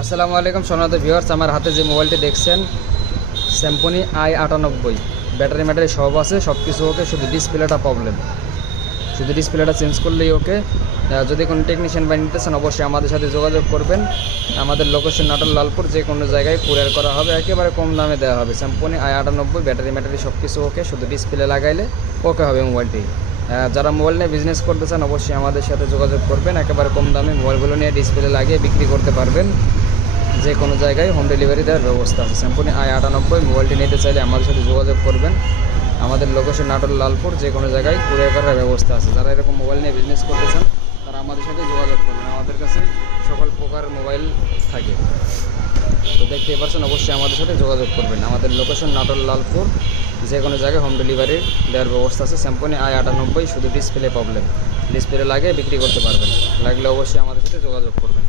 আসসালামু আলাইকুম সোনাদ ভিউয়ার্স, আমার হাতে যে মোবাইলটি দেখছেন স্যামসং i98, ব্যাটারি সব আছে, সব কিছু ওকে, শুধু ডিসপ্লেটা প্রবলেম। শুধু ডিসপ্লেটা চেঞ্জ করলেই ওকে। যদি কোনো টেকনিশিয়ান বানিয়ে নিতে চান অবশ্যই আমাদের সাথে যোগাযোগ করবেন। আমাদের লোকেশন নাটোর লালপুর, যে কোনো জায়গায় কুরিয়ার করা হবে, একেবারে কম দামে দেওয়া হবে। স্যামসং i98 ব্যাটারি সব কিছু ওকে, শুধু ডিসপ্লে লাগাইলে ওকে হবে মোবাইলটি। যারা মোবাইল নিয়ে বিজনেস করতে চান অবশ্যই আমাদের সাথে যোগাযোগ করবেন। একেবারে কম দামে মোবাইলগুলো নিয়ে ডিসপ্লে লাগিয়ে বিক্রি করতে পারবেন। যে কোনো জায়গায় হোম ডেলিভারি দেওয়ার ব্যবস্থা আছে। স্যামসং i98 মোবাইলটি নিতে চাইলে আমাদের সাথে যোগাযোগ করবেন। আমাদের লোকেশন নাটোর লালপুর, যে কোনো জায়গায় কুরিয়ার করার ব্যবস্থা আছে। যারা এরকম মোবাইল নিয়ে বিজনেস করতে চান তারা আমাদের সাথে যোগাযোগ করবেন। আমাদের কাছে সকল প্রকার মোবাইল থাকে, তো দেখতেই পাচ্ছেন, অবশ্যই আমাদের সাথে যোগাযোগ করবেন। আমাদের লোকেশন নাটোর লালপুর, যে কোনো জায়গায় হোম ডেলিভারি দেওয়ার ব্যবস্থা আছে। স্যামসং i98, শুধু ডিসপ্লে প্রবলেম, ডিসপ্লে লাগিয়ে বিক্রি করতে পারবেন। লাগলে অবশ্যই আমাদের সাথে যোগাযোগ করবেন।